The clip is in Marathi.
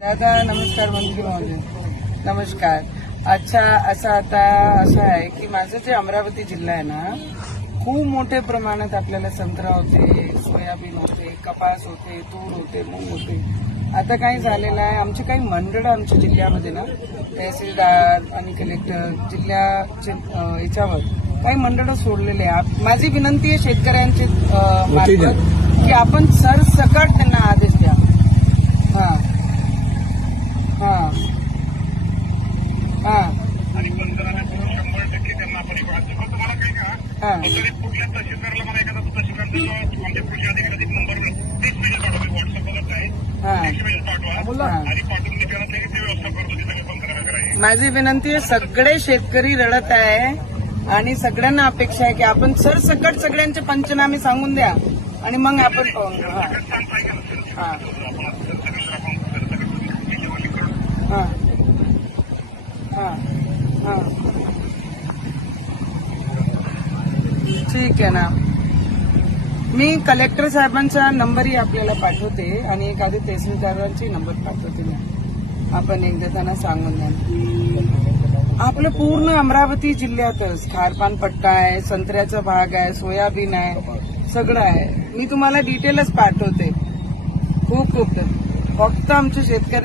दादा नमस्कार मंत्री महोदय नमस्कार. अच्छा असं आता असं आहे की माझं जे अमरावती जिल्हा आहे ना खूप मोठ्या प्रमाणात आपल्याला संत्रा होते सोयाबीन होते कपास होते तूर होते मूग होते. आता काय झालेलं आहे. आमची काही मंडळं आमच्या जिल्ह्यामध्ये ना तहसीलदार आणि कलेक्टर जिल्ह्याचे याच्यावर काही मंडळं सोडलेले आहे. माझी विनंती आहे शेतकऱ्यांचे की आपण सरसकट त्यांना आदेश द्या हा हा हा आणि पंतप्रधान करून शंभर टक्के त्यांना आपण एक वाटतो पण तुम्हाला काय का हा तरी कुठल्या तहसीलदारला मला एखादा तहसीलदारचा जो आमच्या कृषी अधिकाऱ्याचा नंबर तेच मेल पाठवा मी व्हॉट्सअपवरच आहे. हा. तेच मेल पाठवा. हा. आणि पाठवून मी त्याला लगेच ते व्यवस्था करतो तिथे पंतप्रधान करायची माझी विनंती आहे सगळे शेतकरी रडत आहे आणि सगळ्यांना अपेक्षा आहे की आपण सरसकट सगळ्यांचे पंचनामे सांगून द्या आणि मग आपण पाहू. हा. सांगता येईल सर हा आपण सर सगळं आपण सर सगळं हा हा हा ठीक आहे ना. मी कलेक्टर साहेबांचा नंबरही आपल्याला पाठवते आणि एखादी तहसीलदारांची नंबर पाठवते मी. आपण एकदा त्यांना सांगून द्या. आपलं पूर्ण अमरावती जिल्ह्यातच खारपान पट्टा आहे संत्र्याचा भाग आहे सोयाबीन आहे सगळं आहे. मी तुम्हाला डिटेलच पाठवते. खूप खूप. फक्त आमच्या शेतकरी